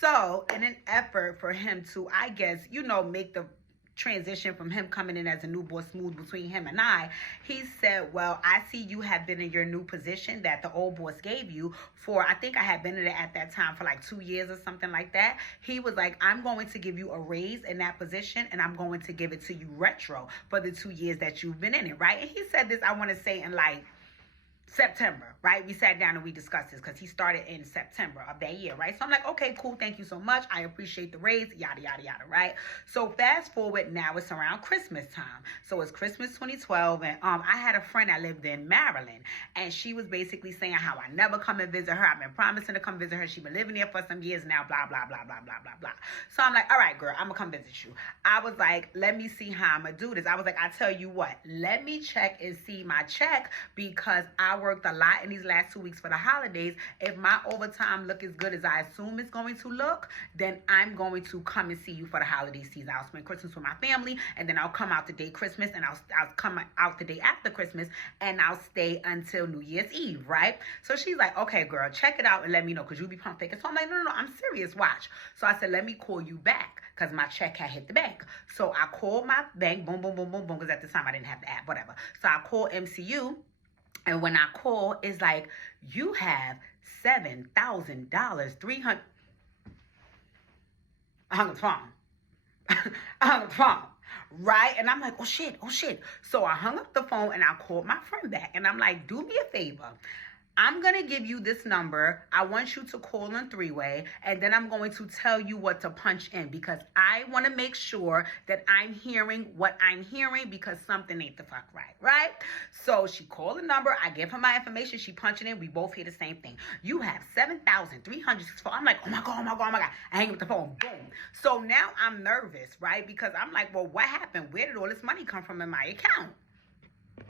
So in an effort for him to, I guess, make the transition from him coming in as a new boss smooth between him and I, he said, well, I see you have been in your new position that the old boss gave you for, I think I had been in it at that time for like 2 years or something like that. He was like, I'm going to give you a raise in that position, and I'm going to give it to you retro for the 2 years that you've been in it, right? And he said this, I want to say, in like September, right? We sat down and we discussed this because he started in September of that year, right? So I'm like, okay, cool. Thank you so much. I appreciate the raise, yada, yada, yada, right? So fast forward, now it's around Christmas time. So it's Christmas 2012. And I had a friend that lived in Maryland, and she was basically saying how I never come and visit her. I've been promising to come visit her. She's been living there for some years now, blah, blah, blah, blah, blah, blah, blah. So I'm like, all right, girl, I'm going to come visit you. I was like, let me see how I'm going to do this. I was like, I tell you what, let me check and see my check, because I worked a lot in these last 2 weeks for the holidays. If my overtime look as good as I assume it's going to look, then I'm going to come and see you for the holiday season. I'll spend Christmas with my family, and then I'll come out the day Christmas, and I'll come out the day after Christmas, and I'll stay until New Year's Eve, right? So she's like, okay, girl, check it out and let me know, because you'll be pump faking. So I'm like, no, I'm serious, watch. So I said, let me call you back, because my check had hit the bank. So I called my bank, boom, boom, boom, boom, boom, because at the time I didn't have the app, whatever. So I called MCU. And when I call, it's like, you have $7,000, 300. I hung up the phone. I hung up the phone. Right? And I'm like, oh shit. So I hung up the phone and I called my friend back. And I'm like, do me a favor. I'm going to give you this number. I want you to call in three-way, and then I'm going to tell you what to punch in, because I want to make sure that I'm hearing what I'm hearing, because something ain't the fuck right? So she called the number. I give her my information. She punched it in. We both hear the same thing. You have 7,300. I'm like, oh my God. I hang up the phone. Boom. So now I'm nervous, right? Because I'm like, well, what happened? Where did all this money come from in my account?